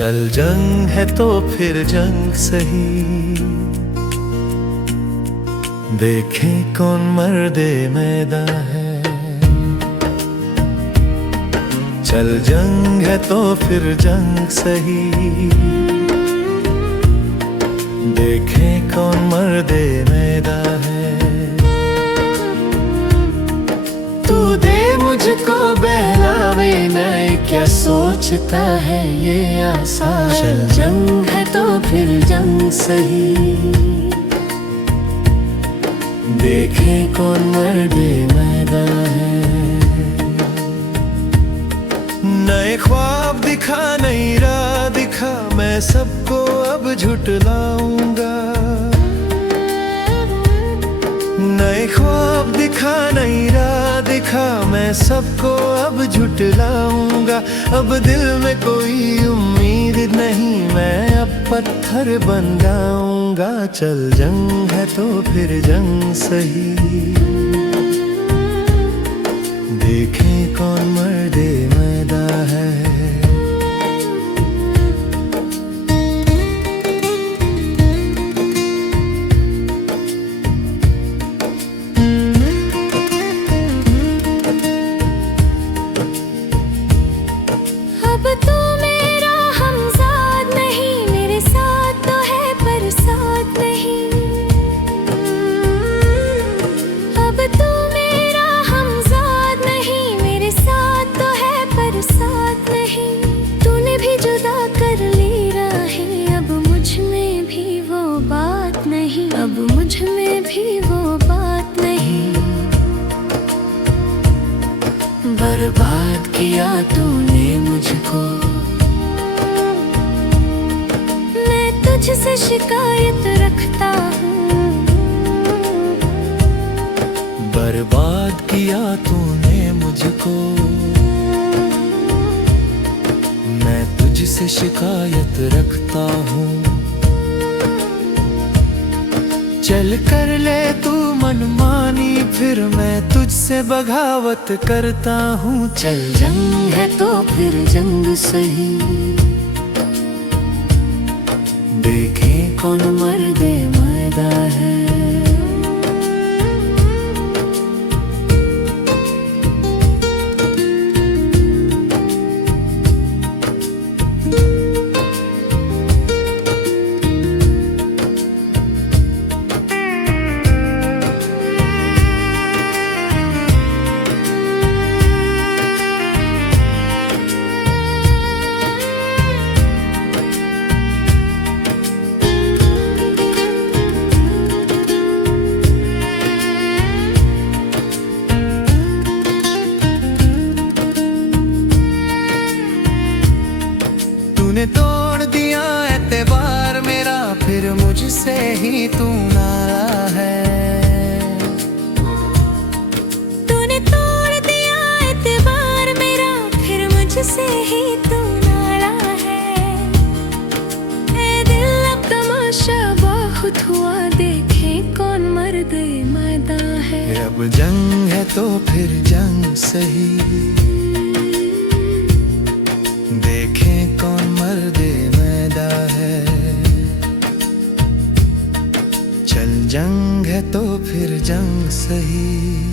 चल जंग है तो फिर जंग सही, देखें कौन मर्दे मैदान है। चल जंग है तो फिर जंग सही, देखें कौन मर्दे मैदान है। तू दे मुझको बहलावे नए, क्या सोचता है ये आसान। चल जंग है तो फिर जंग सही, देखें कौन मर्दे मैदान है। नए ख्वाब दिखा नई राह दिखा, मैं सबको अब झुटलाऊंगा। नए ख्वाब दिखा नई राह दिखा, मैं सबको अब झुटलाऊंगा। अब दिल में कोई उम्मीद नहीं, मैं अब पत्थर बन जाऊंगा। चल जंग है तो फिर जंग सही, देखें कौन मर्दे मैदान है। अब तो मेरा हमसाद नहीं, मेरे साथ तो है पर साथ नहीं। अब तो मेरा हमसाद नहीं, मेरे साथ तो है पर साथ नहीं। तूने भी जुदा कर ली राहें, अब मुझ में भी वो बात नहीं। अब मुझ में भी वो बात नहीं। बर्बाद किया तूने मुझको, मैं तुझसे शिकायत रखता हूँ। बर्बाद किया तूने मुझको, मैं तुझसे शिकायत रखता हूँ। चल कर ले तू मनमानी, फिर मैं तुझसे बगावत करता हूँ। चल जंग है तो फिर जंग सही, देखें कौन मर्दे मैदान है। तूने तोड़ दिया एतबार मेरा, फिर मुझसे ही तू नारा है। तूने तोड़ दिया एतबार मेरा, फिर मुझसे ही तू नारा है। ऐ दिल अब तमाशा बहुत हुआ, देखे कौन मर्दे मैदान है। अब जंग है तो फिर जंग सही, देखें कौन मर्दे मैदान है। चल जंग है तो फिर जंग सही।